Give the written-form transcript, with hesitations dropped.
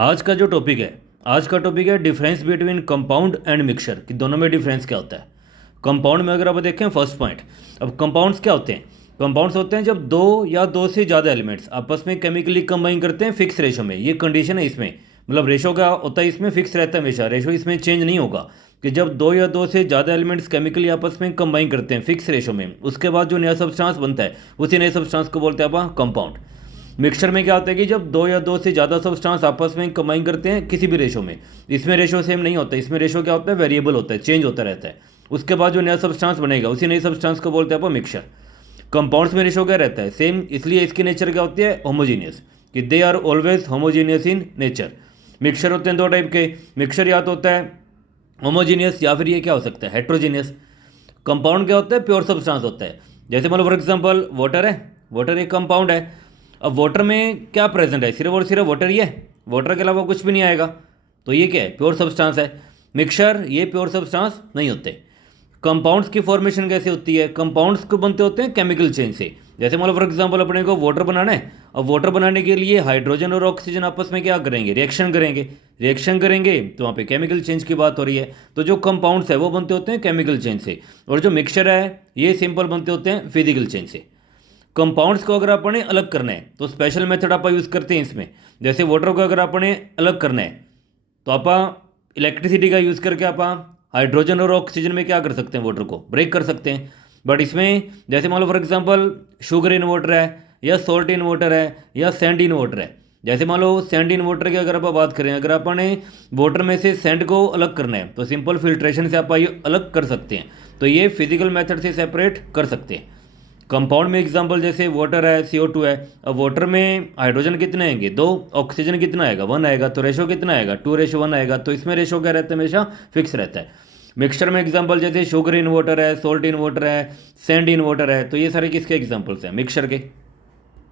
आज का जो टॉपिक है, आज का टॉपिक है difference between compound and mixture, कि दोनों में डिफरेंस क्या होता है। कंपाउंड में अगर आप देखें फर्स्ट पॉइंट, अब कंपाउंड्स क्या होते हैं। कंपाउंड्स होते हैं जब दो या दो से ज़्यादा एलिमेंट्स आपस में केमिकली कंबाइन करते हैं फिक्स रेशो में। ये कंडीशन है इसमें, मतलब रेशो का होता है इसमें फिक्स रहता है हमेशा, रेशो इसमें चेंज नहीं होगा। कि जब दो या दो से ज़्यादा एलिमेंट्स केमिकली आपस में कंबाइन करते हैं फिक्स रेशो में, उसके बाद जो नया सब्सटेंस बनता है उसी नए सब्सटेंस को बोलते हैं आप कंपाउंड। मिक्सचर में क्या होता है कि जब दो या दो से ज़्यादा सब्सटेंस आपस में कंबाइन करते हैं किसी भी रेशो में, इसमें रेशो सेम नहीं होता, इसमें रेशो क्या होता है, वेरिएबल होता है, चेंज होता रहता है। उसके बाद जो नया सब्सटेंस बनेगा उसी नए सब्सटेंस को बोलते हैं आप मिक्सचर। कंपाउंड्स में रेशो क्या रहता है, सेम, इसलिए इसकी नेचर क्या होती है, होमोजीनियस, कि they are always homogeneous in nature. Mixture होते हैं दो टाइप के, मिक्सचर या तो होता है होमोजीनियस या फिर ये क्या हो सकता है, हेट्रोजीनियस। कंपाउंड क्या होता है, प्योर सब्सटेंस होता है। जैसे मान लो फॉर एग्जांपल वाटर है, वाटर एक कंपाउंड है। अब वाटर में क्या प्रेजेंट है, सिर्फ और सिर्फ वाटर ही है, वाटर के अलावा कुछ भी नहीं आएगा, तो ये क्या है, प्योर सब्सटेंस है। मिक्सचर ये प्योर सब्सटेंस नहीं होते। कंपाउंड्स की फॉर्मेशन कैसे होती है, कंपाउंड्स को बनते होते हैं केमिकल चेंज से। जैसे मान लो फॉर एग्जांपल अपने को वाटर बनाना है, अब वाटर बनाने के लिए हाइड्रोजन और ऑक्सीजन आपस में क्या करेंगे, रिएक्शन करेंगे। रिएक्शन करेंगे तो वहाँ पे केमिकल चेंज की बात हो रही है। तो जो कंपाउंड्स है वो बनते होते हैं केमिकल चेंज से, और जो मिक्सचर है ये सिंपल बनते होते हैं फिजिकल चेंज से। कंपाउंड्स को अगर आपने अलग करना है तो स्पेशल मेथड आप यूज़ करते हैं इसमें। जैसे वाटर को अगर आपने अलग करना है तो आप इलेक्ट्रिसिटी का यूज़ करके आप हाइड्रोजन और ऑक्सीजन में क्या कर सकते हैं, वाटर को ब्रेक कर सकते हैं। बट इसमें जैसे मान लो for example sugar in water है, या सॉल्ट इन वाटर है, या सैंड इन वाटर है। जैसे मान लो सैंड इन वाटर की अगर आप बात करें, अगर आपने वाटर में से सैंड को अलग करना है तो सिंपल फिल्ट्रेशन से आप ये अलग कर सकते हैं। तो ये फिजिकल मेथड से सेपरेट कर सकते हैं। कंपाउंड में एग्जांपल जैसे वाटर है, CO2 है। अब वाटर में हाइड्रोजन कितने आएंगे, दो, ऑक्सीजन कितना आएगा, वन आएगा, तो रेशो कितना आएगा, 2:1 आएगा। तो इसमें रेशो क्या रहता है, हमेशा फिक्स रहता है। मिक्सचर में एग्जांपल जैसे शुगर इन वाटर है, सॉल्ट इन वाटर है, सैंड इन वाटर है, तो ये सारे किसके एग्जांपल्स हैं, मिक्सचर के।